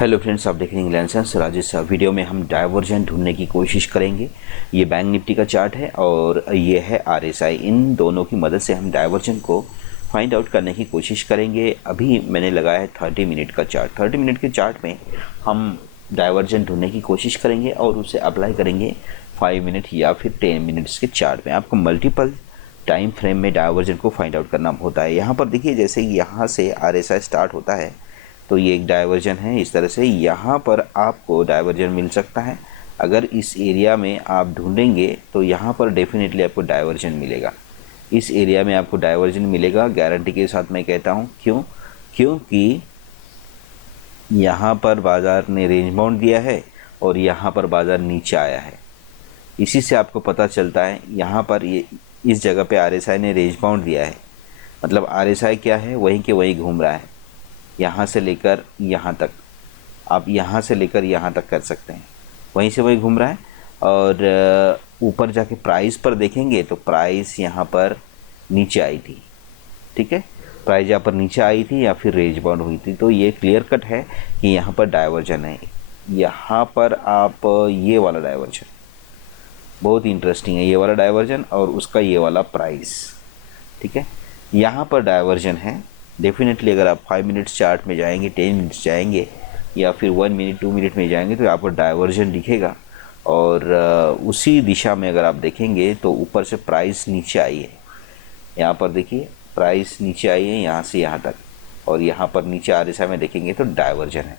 Hello friends, आप देख रहे हैं इंग्लैंड सेंस। राजेश वीडियो में हम डाइवर्जन ढूंढने की कोशिश करेंगे। ये बैंक निफ्टी का चार्ट है और ये है आरएसआई। इन दोनों की मदद से हम डाइवर्जन को फाइंड आउट करने की कोशिश करेंगे। अभी मैंने लगाया है 30 मिनट का चार्ट। 30 मिनट के चार्ट में हम डाइवर्जन ढूंढने की कोशिश करेंगे और उसे अप्लाई करेंगे 5 मिनट या फिर 10 मिनट्स के चार्ट में। आपको मल्टीपल टाइम फ्रेम में डाइवर्जन को फाइंड आउट करना होता है। यहाँ पर देखिए, जैसे यहाँ से आरएसआई स्टार्ट होता है तो ये एक डाइवर्जन है। इस तरह से यहाँ पर आपको डाइवर्जन मिल सकता है। अगर इस एरिया में आप ढूंढेंगे तो यहाँ पर डेफिनेटली आपको डाइवर्जन मिलेगा। इस एरिया में आपको डाइवर्जन मिलेगा, गारंटी के साथ मैं कहता हूँ। क्योंकि यहाँ पर बाज़ार ने रेंज बाउंड दिया है और यहाँ पर बाज़ार नीचे आया है। इसी से आपको पता चलता है यहाँ पर ये इस जगह पे आरएसआई ने रेंज बाउंड दिया है। मतलब आरएसआई क्या है, वहीं के वहीं घूम रहा है। यहाँ से लेकर यहाँ तक, आप यहाँ से लेकर यहाँ तक कर सकते हैं, वहीं से वहीं घूम रहा है। और ऊपर जाके प्राइस पर देखेंगे तो प्राइस यहाँ पर नीचे आई थी। ठीक है, प्राइस यहाँ पर नीचे आई थी या फिर रेंज बाउंड हुई थी। तो ये क्लियर कट है कि यहाँ पर डाइवर्जन है। यहाँ पर आप ये वाला डाइवर्जन बहुत इंटरेस्टिंग है, ये वाला डाइवर्जन और उसका ये वाला प्राइस। ठीक है, यहाँ पर डाइवर्जन है डेफिनेटली। अगर आप 5 मिनट्स चार्ट में जाएंगे, 10 मिनट्स जाएंगे या फिर 1 मिनट 2 मिनट में जाएंगे तो आपको डाइवर्जन दिखेगा। और उसी दिशा में अगर आप देखेंगे तो ऊपर से प्राइस नीचे आई है। यहाँ पर देखिए, प्राइस नीचे आई है यहाँ से यहाँ तक, और यहाँ पर नीचे आरएसआई में देखेंगे तो डाइवर्जन है।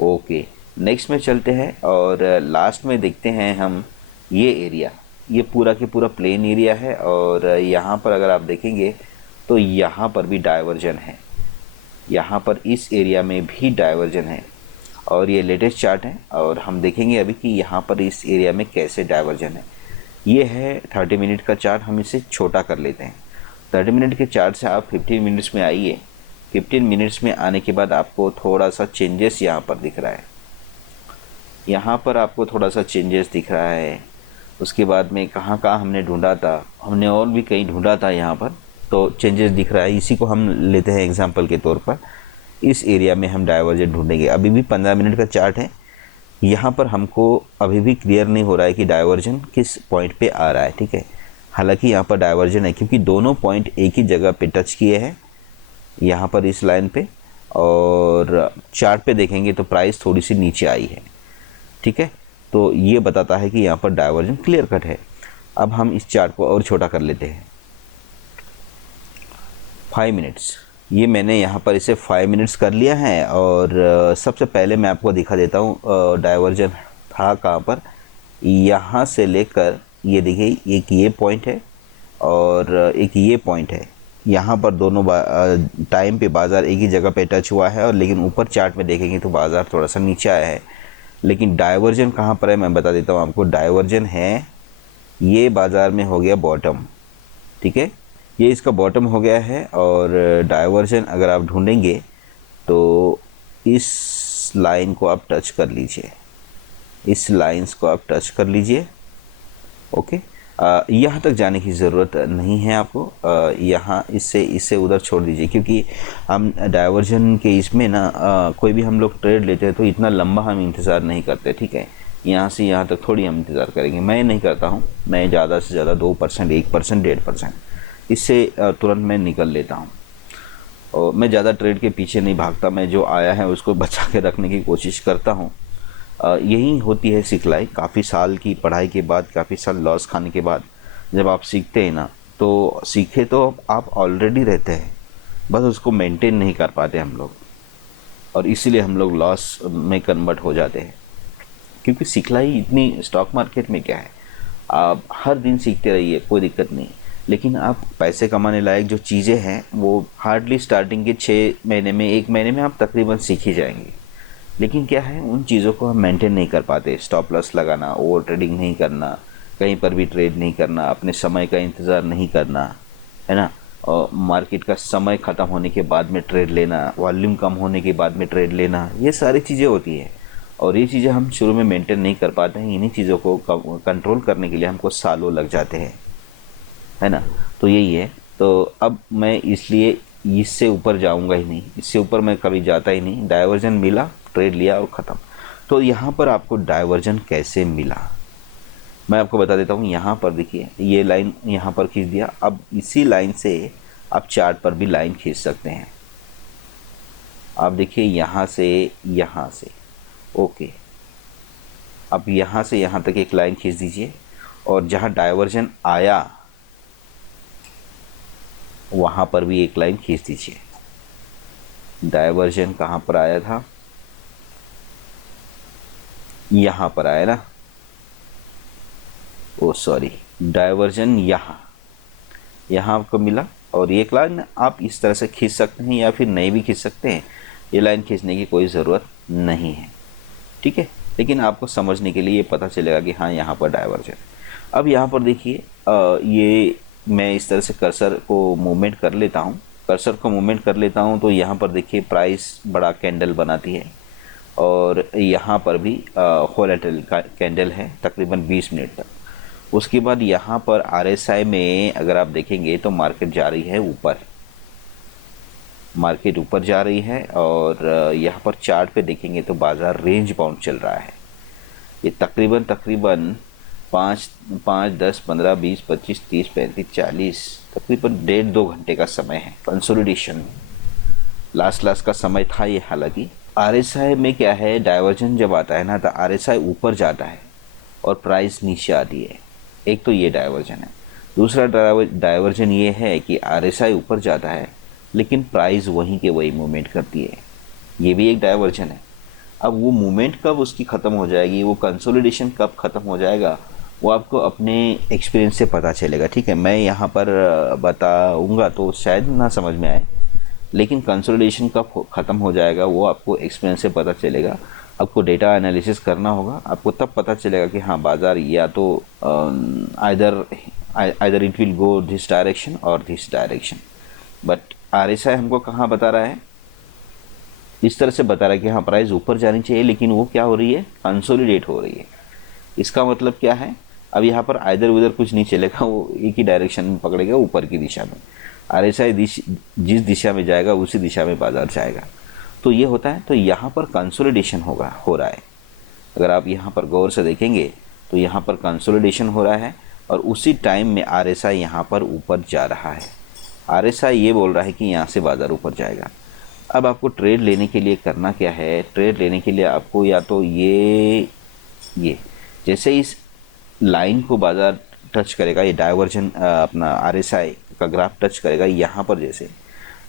ओके, नेक्स्ट में चलते हैं और लास्ट में देखते हैं हम ये एरिया। ये पूरा के पूरा प्लेन एरिया है और यहाँ पर अगर आप देखेंगे तो यहाँ पर भी डाइवर्जन है। यहाँ पर इस एरिया में भी डाइवर्जन है और ये लेटेस्ट चार्ट है। और हम देखेंगे अभी कि यहाँ पर इस एरिया में कैसे डाइवर्जन है। ये है 30 मिनट का चार्ट। हम इसे छोटा कर लेते हैं। 30 मिनट के चार्ट से आप 15 मिनट्स में आइए। 15 मिनट्स में आने के बाद आपको थोड़ा सा चेंजेस यहाँ पर दिख रहा है। यहाँ पर आपको थोड़ा सा चेंजेस दिख रहा है। उसके बाद में कहाँ कहाँ हमने ढूंढा था, हमने और भी कहीं ढूंढा था, यहाँ पर तो चेंजेस दिख रहा है। इसी को हम लेते हैं एग्जांपल के तौर पर। इस एरिया में हम डाइवर्जन ढूंढेंगे। अभी भी 15 मिनट का चार्ट है। यहाँ पर हमको अभी भी क्लियर नहीं हो रहा है कि डाइवर्जन किस पॉइंट पे आ रहा है। ठीक है, हालांकि यहाँ पर डाइवर्जन है क्योंकि दोनों पॉइंट एक ही जगह पे टच किए हैं, यहाँ पर इस लाइन पे। और चार्ट पे देखेंगे तो प्राइस थोड़ी सी नीचे आई है। ठीक है, तो ये बताता है कि यहाँ पर डाइवर्जन क्लियर कट है। अब हम इस चार्ट को और छोटा कर लेते हैं। 5 मिनट्स, ये मैंने यहाँ पर इसे 5 मिनट्स कर लिया है। और सबसे पहले मैं आपको दिखा देता हूँ डाइवर्जन था कहाँ पर। यहाँ से लेकर ये देखिए, एक ये पॉइंट है और एक ये पॉइंट है। यहाँ पर दोनों टाइम पे बाज़ार एक ही जगह पे टच हुआ है। और लेकिन ऊपर चार्ट में देखेंगे तो बाज़ार थोड़ा सा नीचे आया है। लेकिन डाइवर्जन कहाँ पर है मैं बता देता हूँ आपको। डाइवर्जन है ये बाज़ार में हो गया बॉटम। ठीक है, ये इसका बॉटम हो गया है। और डाइवर्जन अगर आप ढूंढेंगे तो इस लाइन को आप टच कर लीजिए, इस लाइंस को आप टच कर लीजिए। ओके, यहाँ तक जाने की ज़रूरत नहीं है आपको। यहाँ इससे उधर छोड़ दीजिए क्योंकि हम डाइवर्जन के इसमें ना कोई भी हम लोग ट्रेड लेते हैं तो इतना लंबा हम इंतज़ार नहीं करते। ठीक है, यहाँ से यहाँ तक थोड़ी हम इंतज़ार करेंगे। मैं नहीं करता हूँ, मैं ज़्यादा से ज़्यादा 2%, 1%, 1.5%, इससे तुरंत मैं निकल लेता हूँ। और मैं ज़्यादा ट्रेड के पीछे नहीं भागता। मैं जो आया है उसको बचा के रखने की कोशिश करता हूँ। यही होती है सिखलाई। काफ़ी साल की पढ़ाई के बाद, काफ़ी साल लॉस खाने के बाद जब आप सीखते हैं ना, तो सीखे तो आप ऑलरेडी रहते हैं, बस उसको मेंटेन नहीं कर पाते हम लोग। और इसीलिए हम लोग लॉस में कन्वर्ट हो जाते हैं। क्योंकि सिखलाई इतनी, स्टॉक मार्केट में क्या है, आप हर दिन सीखते रहिए, कोई दिक्कत नहीं। लेकिन आप पैसे कमाने लायक जो चीज़ें हैं वो हार्डली स्टार्टिंग के 6 महीने में, 1 महीने में आप तकरीबन सीख ही जाएंगे। लेकिन क्या है, उन चीज़ों को हम मेंटेन नहीं कर पाते। स्टॉप लॉस लगाना, ओवर ट्रेडिंग नहीं करना, कहीं पर भी ट्रेड नहीं करना, अपने समय का इंतज़ार नहीं करना, है ना। और मार्केट का समय ख़त्म होने के बाद में ट्रेड लेना, वॉल्यूम कम होने के बाद में ट्रेड लेना, ये सारी चीज़ें होती है। और ये चीज़ें हम शुरू में मेंटेन नहीं कर पाते हैं। इन्हीं चीज़ों को कंट्रोल करने के लिए हमको सालों लग जाते हैं, है ना। तो यही है। तो अब मैं इसलिए इससे ऊपर जाऊंगा ही नहीं, इससे ऊपर मैं कभी जाता ही नहीं। डाइवर्जन मिला ट्रेड लिया और ख़त्म। तो यहाँ पर आपको डाइवर्जन कैसे मिला मैं आपको बता देता हूँ। यहाँ पर देखिए ये लाइन यहाँ पर खींच दिया। अब इसी लाइन से आप चार्ट पर भी लाइन खींच सकते हैं। आप देखिए यहाँ से ओके, अब यहाँ से यहाँ तक एक लाइन खींच दीजिए और जहाँ डाइवर्जन आया वहाँ पर भी एक लाइन खींच दीजिए। डाइवर्जन कहाँ पर आया था, यहाँ पर आया ना, ओ सॉरी, डाइवर्जन यहाँ आपको मिला और ये लाइन आप इस तरह से खींच सकते हैं या फिर नहीं भी खींच सकते हैं। ये लाइन खींचने की कोई ज़रूरत नहीं है, ठीक है, लेकिन आपको समझने के लिए ये पता चलेगा कि हाँ यहाँ पर डाइवर्जन। अब यहाँ पर देखिए ये मैं इस तरह से कर्सर को मूवमेंट कर लेता हूँ। तो यहाँ पर देखिए प्राइस बड़ा कैंडल बनाती है और यहाँ पर भी वोलेटाइल का कैंडल है तकरीबन 20 मिनट तक। उसके बाद यहाँ पर RSI में अगर आप देखेंगे तो मार्केट जा रही है ऊपर, मार्केट ऊपर जा रही है और यहाँ पर चार्ट पे देखेंगे तो बाज़ार रेंज बाउंड चल रहा है। ये तकरीबन 5, 10, 15, 20, 25, 30, 35, 40 तकरीबन 1.5-2 घंटे का समय है कंसोलिडेशन। लास्ट का समय था ये। हालांकि RSI में क्या है, डाइवर्जन जब आता है ना तो RSI ऊपर जाता है और प्राइस नीचे आती है। एक तो ये डाइवर्जन है। दूसरा डाइवर्जन ये है कि RSI ऊपर जाता है लेकिन प्राइस वहीं के वही मूवमेंट करती है। ये भी एक डाइवर्जन है। अब वो मूवमेंट कब उसकी ख़त्म हो जाएगी, वो कंसोलिडेशन कब ख़त्म हो जाएगा, वो आपको अपने एक्सपीरियंस से पता चलेगा, ठीक है। मैं यहाँ पर बताऊँगा तो शायद ना समझ में आए, लेकिन कंसोलिडेशन कब ख़त्म हो जाएगा वो आपको एक्सपीरियंस से पता चलेगा। आपको डेटा एनालिसिस करना होगा, आपको तब पता चलेगा कि हाँ बाज़ार या तो either it will go this direction और दिस डायरेक्शन। बट RSI हमको कहाँ बता रहा है, इस तरह से बता रहा है कि हाँ प्राइस ऊपर जानी चाहिए, लेकिन वो क्या हो रही है, कंसोलिडेट हो रही है। इसका मतलब क्या है, अब यहाँ पर इधर उधर कुछ नहीं चलेगा, वो एक ही डायरेक्शन में पकड़ेगा, ऊपर की दिशा में। RSI जिस दिशा में जाएगा उसी दिशा में बाजार जाएगा। तो ये होता है। तो यहाँ पर कंसोलिडेशन हो रहा है। अगर आप यहाँ पर गौर से देखेंगे तो यहाँ पर कंसोलिडेशन हो रहा है और उसी टाइम में RSI यहाँ पर ऊपर जा रहा है। RSI ये बोल रहा है कि यहाँ से बाज़ार ऊपर जाएगा। अब आपको ट्रेड लेने के लिए करना क्या है, ट्रेड लेने के लिए आपको या तो ये जैसे इस लाइन को बाज़ार टच करेगा, ये डाइवर्जन अपना RSI का ग्राफ टच करेगा यहाँ पर, जैसे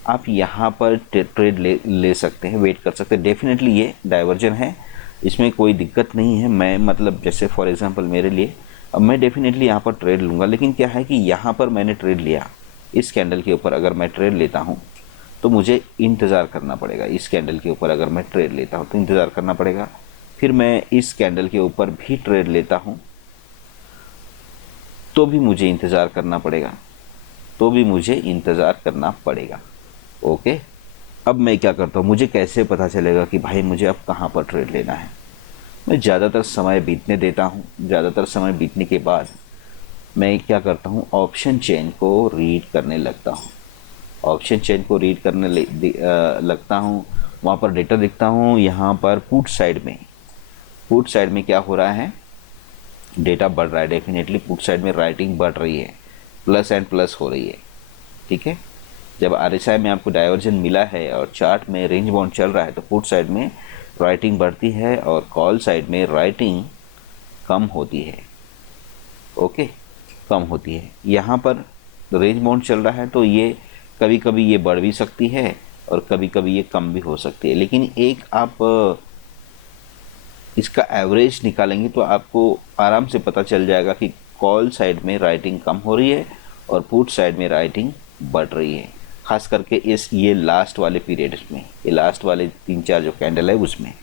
आप यहाँ पर ट्रेड ले सकते हैं, वेट कर सकते हैं। डेफिनेटली ये डाइवर्जन है, इसमें कोई दिक्कत नहीं है। मैं मतलब जैसे फॉर एग्जांपल मेरे लिए, अब मैं डेफिनेटली यहाँ पर ट्रेड लूँगा, लेकिन क्या है कि यहाँ पर मैंने ट्रेड लिया, इस कैंडल के ऊपर अगर मैं ट्रेड लेता हूँ तो मुझे इंतज़ार करना पड़ेगा। इस कैंडल के ऊपर अगर मैं ट्रेड लेता हूँ तो इंतज़ार करना पड़ेगा। फिर मैं इस कैंडल के ऊपर भी ट्रेड लेता हूँ तो भी मुझे इंतज़ार करना पड़ेगा, ओके। अब मैं क्या करता हूँ, मुझे कैसे पता चलेगा कि भाई मुझे अब कहाँ पर ट्रेड लेना है। मैं ज़्यादातर समय बीतने देता हूँ। ज़्यादातर समय बीतने के बाद मैं क्या करता हूँ, ऑप्शन चेन को रीड करने लगता हूँ। लगता हूँ, वहाँ पर डेटा देखता हूँ। यहाँ पर पुट साइड में क्या हो रहा है, डेटा बढ़ रहा है। डेफिनेटली पुट साइड में राइटिंग बढ़ रही है, प्लस एंड प्लस हो रही है, ठीक है। जब RSI में आपको डाइवर्जन मिला है और चार्ट में रेंज बाउंड चल रहा है तो पुट साइड में राइटिंग बढ़ती है और कॉल साइड में राइटिंग कम होती है, ओके, कम होती है। यहाँ पर रेंज बाउंड चल रहा है तो ये कभी कभी ये बढ़ भी सकती है और कभी कभी ये कम भी हो सकती है, लेकिन एक आप इसका एवरेज निकालेंगे तो आपको आराम से पता चल जाएगा कि कॉल साइड में राइटिंग कम हो रही है और पुट साइड में राइटिंग बढ़ रही है। खास करके ये लास्ट वाले पीरियड्स में, ये लास्ट वाले 3-4 जो कैंडल है उसमें,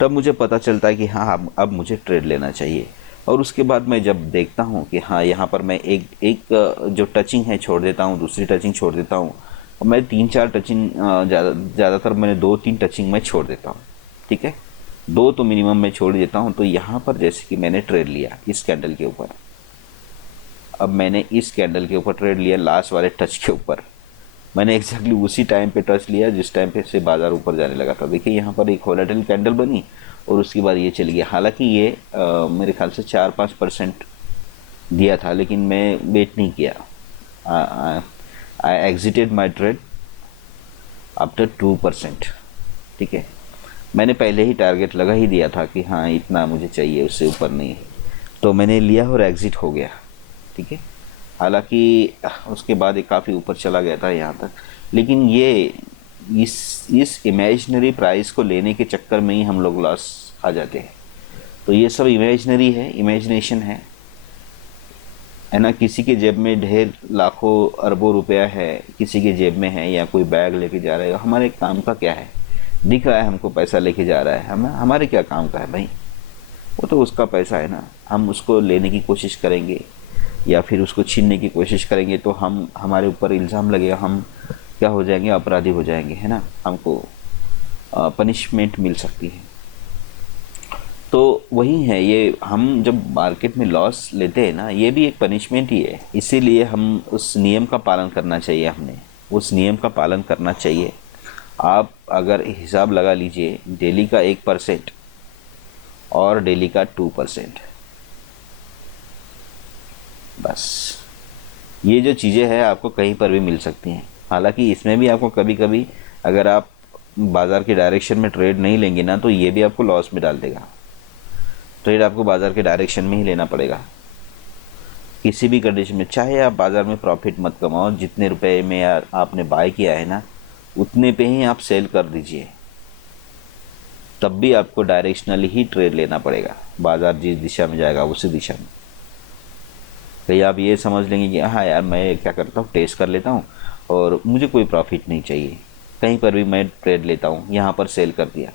तब मुझे पता चलता है कि हाँ अब मुझे ट्रेड लेना चाहिए। और उसके बाद मैं जब देखता हूँ कि हाँ यहाँ पर मैं एक जो टचिंग है छोड़ देता हूँ, दूसरी टचिंग छोड़ देता हूँ, और मैं 3-4 टचिंग ज़्यादातर मैंने 2-3 टचिंग मैं छोड़ देता हूँ, ठीक है, 2 तो मिनिमम मैं छोड़ देता हूँ। तो यहाँ पर जैसे कि मैंने ट्रेड लिया इस कैंडल के ऊपर, अब मैंने इस कैंडल के ऊपर ट्रेड लिया लास्ट वाले टच के ऊपर, मैंने एग्जैक्टली उसी टाइम पे टच लिया जिस टाइम पे से बाज़ार ऊपर जाने लगा था। देखिए यहाँ पर एक वोलेटाइल कैंडल बनी और उसके बाद ये चली गया। हालांकि ये मेरे ख्याल से 4-5% दिया था, लेकिन मैं वेट नहीं किया। आई एग्जिटेड माई ट्रेड आफ्टर 2%। ठीक है, मैंने पहले ही टारगेट लगा ही दिया था कि हाँ इतना मुझे चाहिए, उससे ऊपर नहीं है, तो मैंने लिया और एग्ज़िट हो गया। ठीक है, हालांकि उसके बाद ये काफ़ी ऊपर चला गया था यहाँ तक, लेकिन ये इस इमेजिनरी प्राइस को लेने के चक्कर में ही हम लोग लॉस आ जाते हैं। तो ये सब इमेजिनरी है, इमेजिनेशन है ना। किसी के जेब में ढेर लाखों अरबों रुपया है, किसी के जेब में है, या कोई बैग लेके जा रहा है, हमारे काम का क्या है? दिख रहा है हमको पैसा लेके जा रहा है, हमारे क्या काम का है भाई? वो तो उसका पैसा है ना। हम उसको लेने की कोशिश करेंगे या फिर उसको छीनने की कोशिश करेंगे तो हमारे ऊपर इल्ज़ाम लगेगा, हम क्या हो जाएंगे? अपराधी हो जाएंगे, है ना। हमको पनिशमेंट मिल सकती है। तो वही है, ये हम जब मार्केट में लॉस लेते हैं ना, ये भी एक पनिशमेंट ही है। इसीलिए हम उस नियम का पालन करना चाहिए, हमने उस नियम का पालन करना चाहिए। आप अगर हिसाब लगा लीजिए, डेली का 1% और डेली का 2%, बस ये जो चीज़ें हैं आपको कहीं पर भी मिल सकती हैं। हालांकि इसमें भी आपको कभी कभी अगर आप बाज़ार के डायरेक्शन में ट्रेड नहीं लेंगे ना, तो ये भी आपको लॉस में डाल देगा। ट्रेड आपको बाज़ार के डायरेक्शन में ही लेना पड़ेगा किसी भी कंडीशन में। चाहे आप बाज़ार में प्रॉफिट मत कमाओ, जितने रुपए में आपने बाय किया है ना, उतने पे ही आप सेल कर दीजिए, तब भी आपको डायरेक्शनली ही ट्रेड लेना पड़ेगा। बाज़ार जिस दिशा में जाएगा उसी दिशा में। कहीं आप ये समझ लेंगे कि हाँ यार मैं क्या करता हूँ, टेस्ट कर लेता हूँ और मुझे कोई प्रॉफिट नहीं चाहिए, कहीं पर भी मैं ट्रेड लेता हूँ, यहाँ पर सेल कर दिया।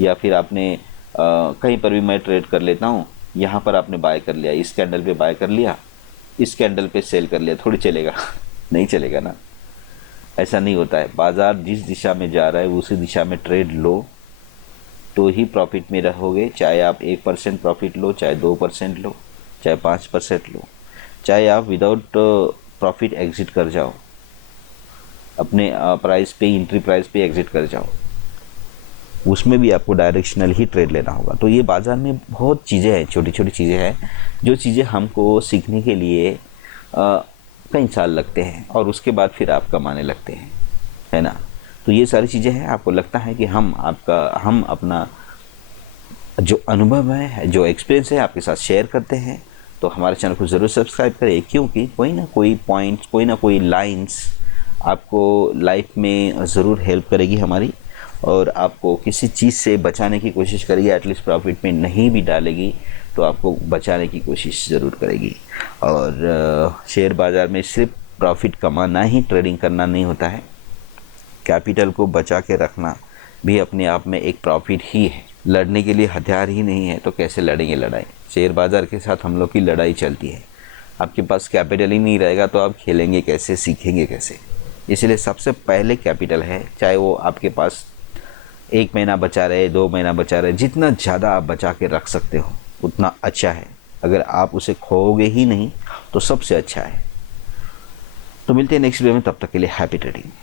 या फिर आपने कहीं पर भी मैं ट्रेड कर लेता हूँ, यहाँ पर आपने बाय कर लिया, इस कैंडल पे बाय कर लिया, इस कैंडल पे सेल कर लिया, थोड़ी चलेगा? नहीं चलेगा ना। ऐसा नहीं होता है। बाज़ार जिस दिशा में जा रहा है उसी दिशा में ट्रेड लो तो ही प्रॉफिट में रहोगे। चाहे आप 1% प्रॉफिट लो, चाहे 2% लो, चाहे 5% लो, चाहे आप विदाउट प्रॉफिट एग्जिट कर जाओ, अपने प्राइस पे, एंट्री प्राइस पे एग्जिट कर जाओ, उसमें भी आपको डायरेक्शनल ही ट्रेड लेना होगा। तो ये बाज़ार में बहुत चीज़ें हैं, छोटी छोटी चीज़ें हैं, जो चीज़ें हमको सीखने के लिए कई साल लगते हैं और उसके बाद फिर आप कमाने लगते हैं, है ना। तो ये सारी चीज़ें हैं। आपको लगता है कि हम अपना जो अनुभव है, जो एक्सपीरियंस है, आपके साथ शेयर करते हैं, तो हमारे चैनल को ज़रूर सब्सक्राइब करें, क्योंकि कोई ना कोई पॉइंट्स, कोई ना कोई लाइंस आपको लाइफ में ज़रूर हेल्प करेगी हमारी, और आपको किसी चीज़ से बचाने की कोशिश करेगी। एटलीस्ट प्रॉफिट में नहीं भी डालेगी तो आपको बचाने की कोशिश ज़रूर करेगी। और शेयर बाज़ार में सिर्फ प्रॉफिट कमाना ही ट्रेडिंग करना नहीं होता है, कैपिटल को बचा के रखना भी अपने आप में एक प्रॉफिट ही है। लड़ने के लिए हथियार ही नहीं है तो कैसे लड़ेंगे लड़ाई? शेयर बाज़ार के साथ हम लोग की लड़ाई चलती है। आपके पास कैपिटल ही नहीं रहेगा तो आप खेलेंगे कैसे, सीखेंगे कैसे? इसलिए सबसे पहले कैपिटल है, चाहे वो आपके पास 1 महीना बचा रहे, 2 महीना बचा रहे, जितना ज़्यादा आप बचा के रख सकते हो उतना अच्छा है। अगर आप उसे खोओगे ही नहीं तो सबसे अच्छा है। तो मिलते हैं नेक्स्ट वीडियो में, तब तक के लिए हैप्पी ट्रेडिंग।